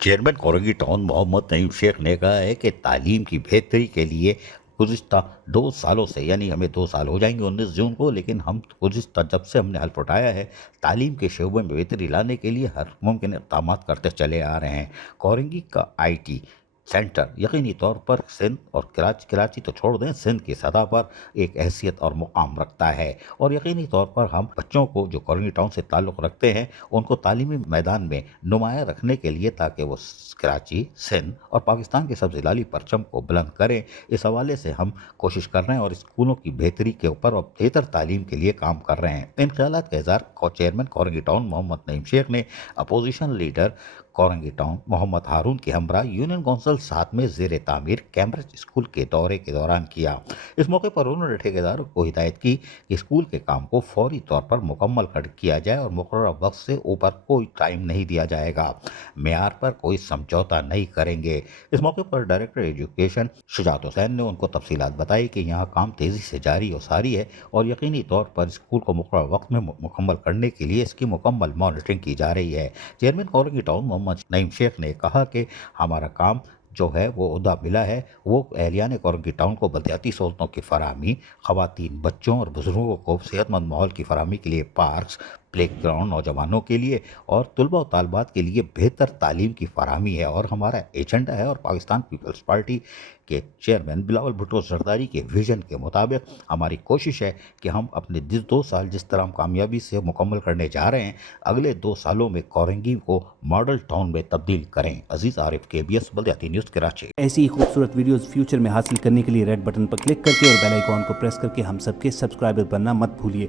Chairman Korangi town Mohammad Naeem Sheikh ने कहा है कि तालीम की बेहतरी के लिए गुज़िश्ता 2 सालों से, यानी हमें 2 साल हो जाएंगे 19 जून को, लेकिन हम गुज़िश्ता जब से हमने हल्फ उठाया है तालीम के शोबे में बेहतरी लाने के लिए हर मुमकिन इक़दाम करते चले आ रहे हैं। कोरंगी का IT सेंटर यकीनी तौर पर सिंध और कराची तो छोड़ दें, सिंध की सतह पर एक हैसियत और मुकाम रखता है और यकीनी तौर पर हम बच्चों को जो कोरंगी टाउन से ताल्लुक़ रखते हैं उनको तालीमी मैदान में नुमाया रखने के लिए, ताकि वो कराची, सिंध और पाकिस्तान के सब जिलाली परचम को बुलंद करें, इस हवाले से हम कोशिश कर रहे हैं और स्कूलों की बेहतरी के ऊपर और बेहतर तालीम के लिए काम कर रहे हैं। इन ख्यालात का इज़हार चेयरमैन कोरंगी टाउन मोहम्मद नईम शेख ने opposition leader Korangi town Mohammad Haroon के हमरा यूनियन कौंसिल 7 में ज़ेर तामीर कैम्ब्रिज स्कूल के दौरे के दौरान किया। इस मौके पर उन्होंने ठेकेदारों को हिदायत की कि स्कूल के काम को फौरी तौर पर मुकम्मल किया जाए और मुकर्रर वक्त से ऊपर कोई टाइम नहीं दिया जाएगा, मेयार पर कोई समझौता नहीं करेंगे। इस मौके पर डायरेक्टर एजुकेशन शुजात हुसैन ने उनको तफसीलात बताई कि यहाँ काम तेज़ी से जारी और सारी है और यकीनी तौर पर स्कूल को मुकर्रर वक्त में मुकम्मल करने के लिए इसकी मुकम्मल मॉनिटरिंग की जा रही है। चेयरमैन कोरंगी टाउन मोहम्मद नईम शेख ने कहा कि हमारा काम जो है वो उहदा मिला है, वो एहलियान कोरंगी टाउन को बलदियाती सहूलतों की फराहमी, ख़वातीन, बच्चों और बुजुर्गों को सेहतमंद माहौल की फराहमी के लिए पार्क्स, प्ले ग्राउंड नौजवानों के लिए और तलबा और तालबात के लिए बेहतर तालीम की फराहमी है और हमारा एजेंडा है। और पाकिस्तान पीपल्स पार्टी के चेयरमैन बिलावल भुट्टो जरदारी के विज़न के मुताबिक हमारी कोशिश है कि हम अपने 2 साल जिस तरह हम कामयाबी से मुकम्मल करने जा रहे हैं, अगले 2 सालों में कोरंगी को मॉडल टाउन में तब्दील करें। अजीज़ आरिफ, KBS बलदियाती न्यूज़ कराची। ऐसी ही खूबसूरत वीडियोस फ्यूचर में हासिल करने के लिए रेड बटन पर क्लिक करके और बेल आइकॉन को प्रेस करके हम सबके सब्सक्राइबर बनना मत भूलिए।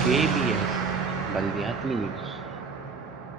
KBS बलदियाती न्यूज़।